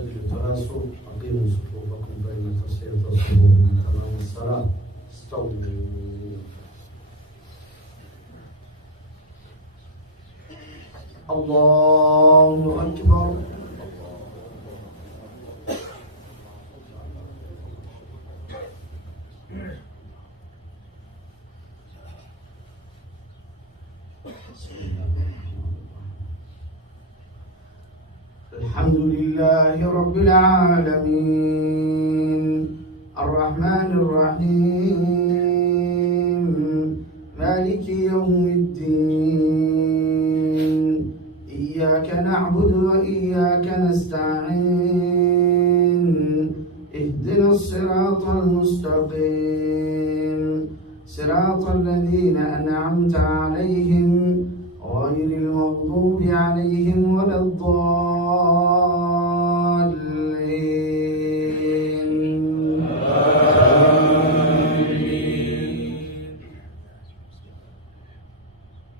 أجل التناسل أقيموا صفوفكم بين تسعير الصفوف من تمام الصلاة. استووا. الله أكبر. الحمد لله رب العالمين الرحمن الرحيم مالك يوم الدين إياك نعبد وإياك نستعين اهدنا الصراط المستقيم صراط الذين أنعمت عليهم غير المغضوب عليهم ولا الضالين.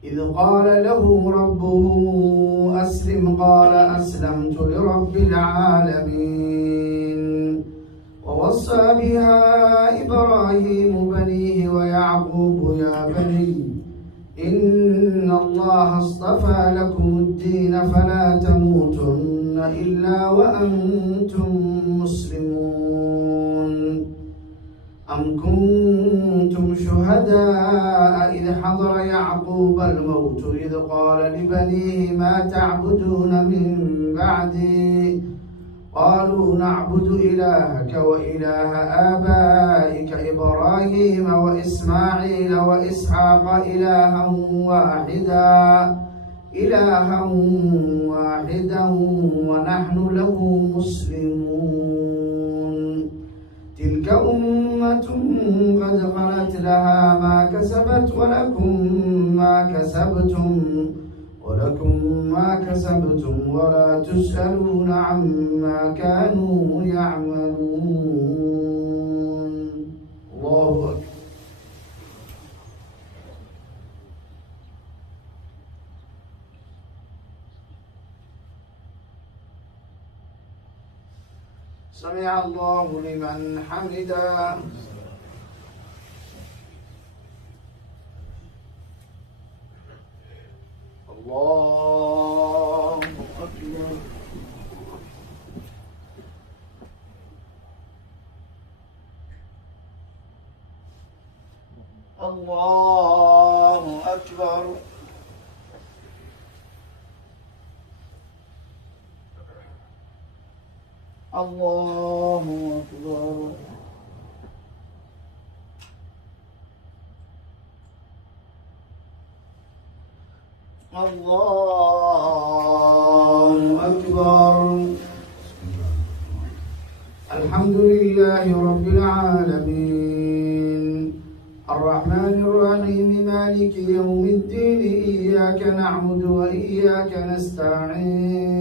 إذ قال له ربه أسلم قال أسلمت لرب العالمين. ووصى بها إبراهيم بنيه ويعقوب يا بني إن الله اصطفى لكم الدين فلا تموتن إلا وأنتم مسلمون. أم كنتم شهداء إذ حضر يعقوب الموت إذ قال لبنيه ما تعبدون من بعدي قالوا نعبد إلهك وإله آبائك إبراهيم وإسماعيل وإسحاق إلها واحدا ونحن له مسلمون. تلك أمة قد خلت لها ما كسبت ولكم ما كسبتم ولا تسألون عما كانوا يعملون. الله أكبر. سمع الله لمن حمده. الله أكبر. الله أكبر. الله أكبر. الله أكبر. الحمد لله رب العالمين الرحمن الرحيم مالك يوم الدين إياك نعبد وإياك نستعين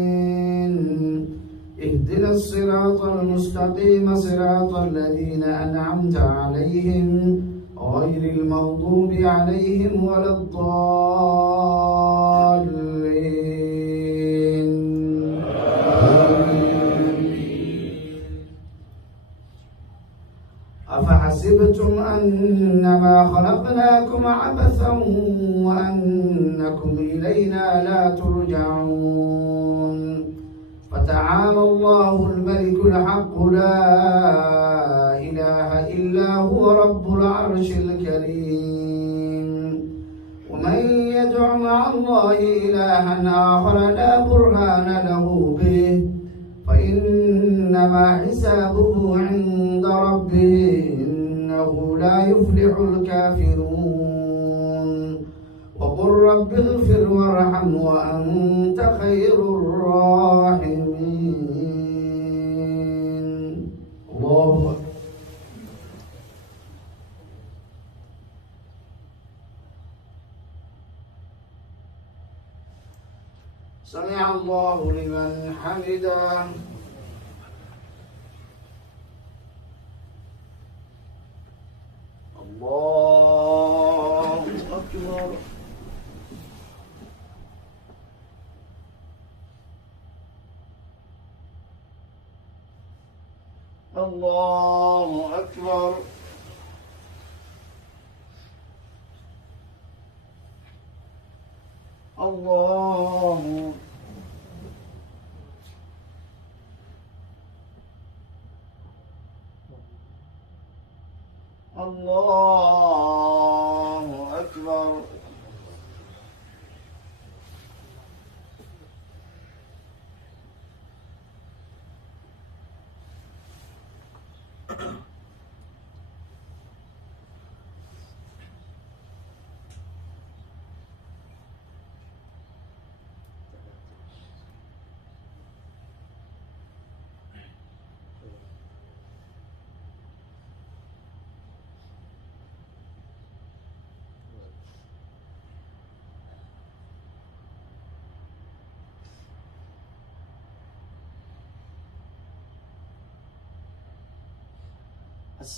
اهدنا الصراط المستقيم صراط الذين أنعمت عليهم غير المغضوب عليهم ولا الضالين. أفحسبتم أنما خلقناكم عبثا وأنكم إلينا لا ترجعون. فتعالى الله الملك الحق لا إله إلا هو رب العرش الكريم. ومن يدع مع الله إلها آخر لا برهان له به فإنما حسابه عند ربه إنه لا يفلح الكافرون. وقل رب اغفر وارحم وأنت خير الراحمين. الله أكبر. سمع الله لمن حمده. الله أكبر. الله أكبر. الله أكبر.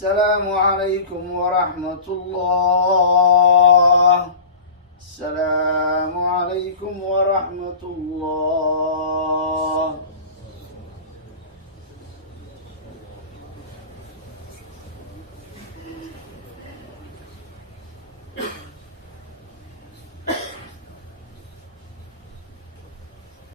السلام عليكم ورحمة الله. السلام عليكم ورحمة الله.